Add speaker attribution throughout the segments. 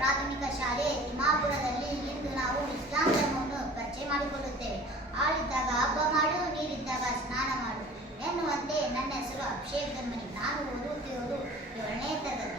Speaker 1: ಪ್ರಾಥಮಿಕ ಶಾಲೆ ತಿಮ್ಮಾಪುರದಲ್ಲಿ ಇಂದು ನಾವು ಇಸ್ಲಾಂ ಧರ್ಮವನ್ನು ಪರಿಚಯ ಮಾಡಿಕೊಳ್ಳುತ್ತೇವೆ. ಆಳಿದ್ದಾಗ ಹಬ್ಬ ಮಾಡು, ನೀರಿದ್ದಾಗ ಸ್ನಾನ ಮಾಡು ಎನ್ನುವಂತೆ ನನ್ನ ಹೆಸರು ಅಭಿಷೇಕ್ ಧರ್ಮನಿ. ನಾನು ಓದುತ್ತಿರುವುದು ಏಳನೇ ತರಗತಿ.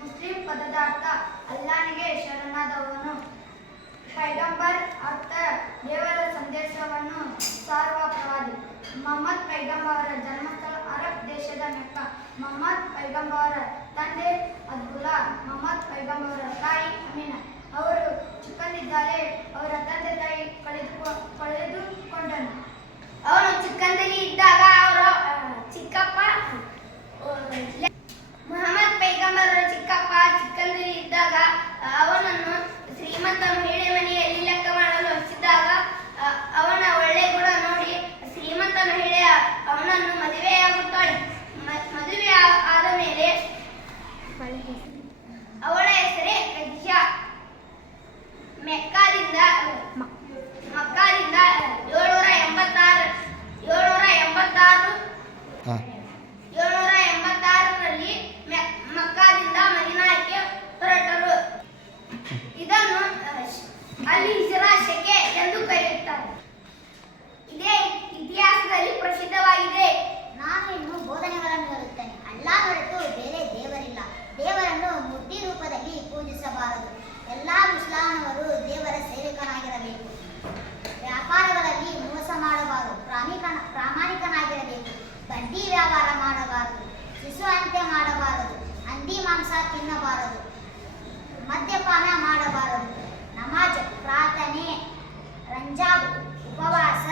Speaker 2: ಮುಸ್ಲಿಂ ಪದದ ಅರ್ಥ ಅಲ್ಲಾನಿಗೆ ಶರಣಾದವನು. ಪೈಗಂಬರ್ ಅರ್ಥ ದೇವರ ಸಂದೇಶವನ್ನು ಸಾರುವ ಪ್ರವಾದಿ ಮೊಹಮ್ಮದ್ ಪೈಗಂಬರ ಜನ್ಮಸ್ಥಳ ಅರಬ್ ದೇಶದ ಮೆಕ್ಕ. ಮೊಹಮ್ಮದ್ ಪೈಗಂಬರ ತಂದೆ ಅಬ್ದುಲ್ಲಾ ಮಕ್ಕಾದಿಂದ ಹೊರಟರು. ಇದನ್ನು ಅಲ್ಲಿ ಹಿಜರಾಶಕೆ ಎಂದು ಕೈ ಬಡ್ಡಿ ವ್ಯಾಪಾರ ಮಾಡಬಾರದು ಶಿಶು ಅಂತ್ಯ ಮಾಡಬಾರದು, ಹಂದಿ ಮಾಂಸ ತಿನ್ನಬಾರದು, ಮದ್ಯಪಾನ ಮಾಡಬಾರದು, ನಮಾಜ್, ಪ್ರಾರ್ಥನೆ, ರಂಜಾಬ್, ಉಪವಾಸ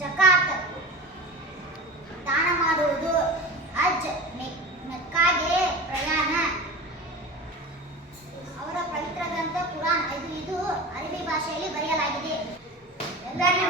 Speaker 2: ಜಕಾತ್, ದಾನ ಮಾಡುವುದು ಅಜ್ ಮೆಕ್ಕಾಗೆ ಪ್ರಯಾಣ. ಅವರ ಪವಿತ್ರ ಗ್ರಂಥ ಕುರಾನ್, ಇದು ಇದು ಅರಬಿ ಭಾಷೆಯಲ್ಲಿ ಬರೆಯಲಾಗಿದೆ.
Speaker 3: ಎಲ್ಲರಿಗೂ